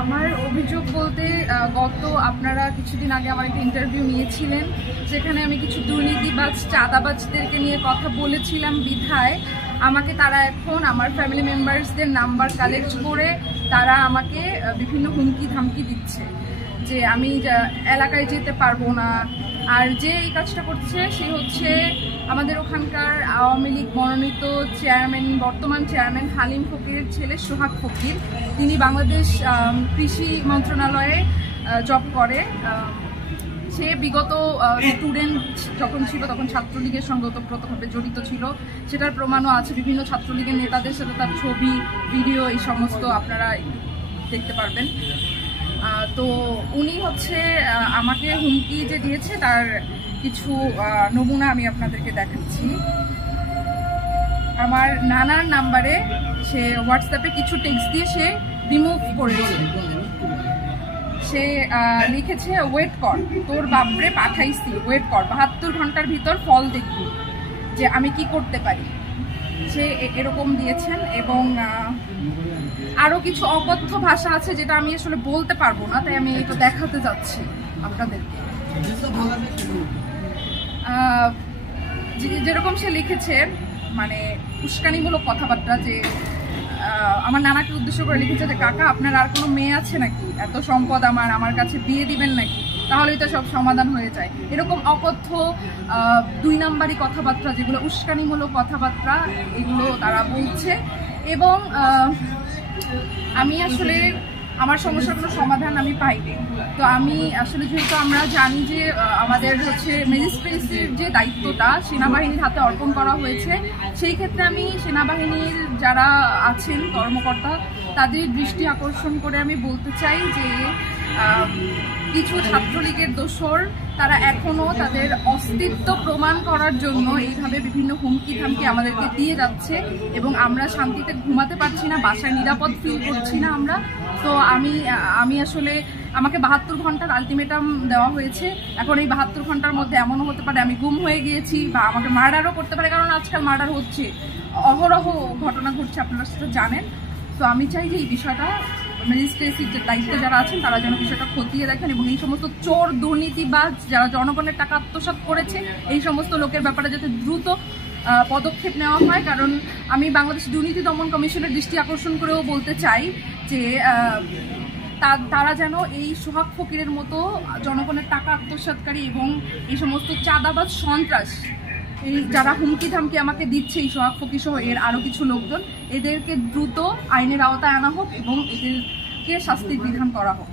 আমার অভিযোগ বলতে গত আপনারা কিছুদিন আগে আমার একটা ইন্টারভিউ নিয়েছিলেন, যেখানে আমি কিছু দুর্নীতিবাজ চাঁদাবাজদেরকে নিয়ে কথা বলেছিলাম বিধায় আমাকে তারা এখন আমার ফ্যামিলি মেম্বার্সদের নাম্বার কালেক্ট করে তারা আমাকে বিভিন্ন হুমকি ধামকি দিচ্ছে যে আমি এলাকায় যেতে পারবো না। আর যে এই কাজটা করছে সে হচ্ছে আমাদের ওখানকার আওয়ামী লীগ মনোনীত চেয়ারম্যান, বর্তমান চেয়ারম্যান হালিম ফকিরের ছেলে সোহাগ ফকির। তিনি বাংলাদেশ কৃষি মন্ত্রণালয়ে জব করে। সে বিগত স্টুডেন্ট যখন ছিল তখন ছাত্রলীগের সঙ্গে ওতপ্রোতভাবে জড়িত ছিল, সেটার প্রমাণও আছে। বিভিন্ন ছাত্রলীগের নেতাদের সাথে তার ছবি, ভিডিও এই সমস্ত আপনারা দেখতে পারবেন। তো উনি হচ্ছে আমাকে হুমকি যে দিয়েছে তার কিছু নমুনা আমি আপনাদেরকে দেখাচ্ছি। আমার নানার নাম্বারে সে হোয়াটসঅ্যাপে কিছু টেক্সট দিয়ে সে রিমুভ করেছে। সে লিখেছে ওয়েট কর, তোর বাপরে পাঠাইছি, ওয়েট কর, 72 ঘন্টার ভিতর ফল দেখবি যে আমি কি করতে পারি। সে এরকম দিয়েছেন। এবং আরও কিছু অকথ্য ভাষা আছে যেটা আমি আসলে বলতে পারবো না, তাই আমি এটা দেখাতে যাচ্ছি আপনাদেরকে। যেরকম সে লিখেছে, মানে উস্কানিমূলক কথাবার্তা, যে আমার নানাকে উদ্দেশ্য করে লিখেছে যে কাকা আপনার আর কোনো মেয়ে আছে নাকি, এত সম্পদ আমার কাছে বিয়ে দিবেন নাকি, তাহলেই তো সব সমাধান হয়ে যায়। এরকম অকথ্য 2 নাম্বারি কথাবার্তা, যেগুলো উস্কানিমূলক কথাবার্তা, এগুলো তারা বলছে। এবং আমি আসলে আমার সমস্যার কোনো সমাধান আমি পাইনি। তো আমি আসলে, যেহেতু আমরা জানি যে আমাদের হচ্ছে ম্যাজিস্ট্রেসির যে দায়িত্বটা সেনাবাহিনীর হাতে অর্পণ করা হয়েছে, সেই ক্ষেত্রে আমি সেনাবাহিনীর যারা আছেন কর্মকর্তা তাদের দৃষ্টি আকর্ষণ করে আমি বলতে চাই যে কিছু ছাত্রলীগের দোসর তারা এখনো তাদের অস্তিত্ব প্রমাণ করার জন্য এইভাবে বিভিন্ন হুমকি ধামকি আমাদেরকে দিয়ে যাচ্ছে, এবং আমরা শান্তিতে ঘুমাতে পারছি না, বাসায় নিরাপদ ফিল করছি না আমরা। তো আমি আসলে, আমাকে 72 ঘন্টার আলটিমেটাম দেওয়া হয়েছে। এখন এই 72 ঘন্টার মধ্যে এমনও হতে পারে আমি গুম হয়ে গিয়েছি, বা আমাকে মার্ডারও করতে পারে, কারণ আজকাল মার্ডার হচ্ছে, অহরহ ঘটনা ঘটছে, আপনারা সেটা জানেন। তো আমি চাই যে এই বিষয়টা ম্যাজিস্ট্রেসির যে দায়িত্বে যারা আছেন তারা যেন বিষয়টা খতিয়ে দেখেন, এবং এই সমস্ত চোর দুর্নীতিবাজ যারা জনগণের টাকা আত্মসাৎ করেছে এই সমস্ত লোকের ব্যাপারে যাতে দ্রুত পদক্ষেপ নেওয়া হয়। কারণ আমি বাংলাদেশ দুর্নীতি দমন কমিশনের দৃষ্টি আকর্ষণ করেও বলতে চাই যে তারা যেন এই সোহাগ ফকিরের মতো জনগণের টাকা আত্মসাৎকারী এবং এই সমস্ত চাঁদাবাজ সন্ত্রাস, এই যারা হুমকি ধামকি আমাকে দিচ্ছে, এই সোহাগ ফকির সহ এর আরও কিছু লোকজন, এদেরকে দ্রুত আইনের আওতায় আনা হোক এবং এদেরকে শাস্তির বিধান করা হোক।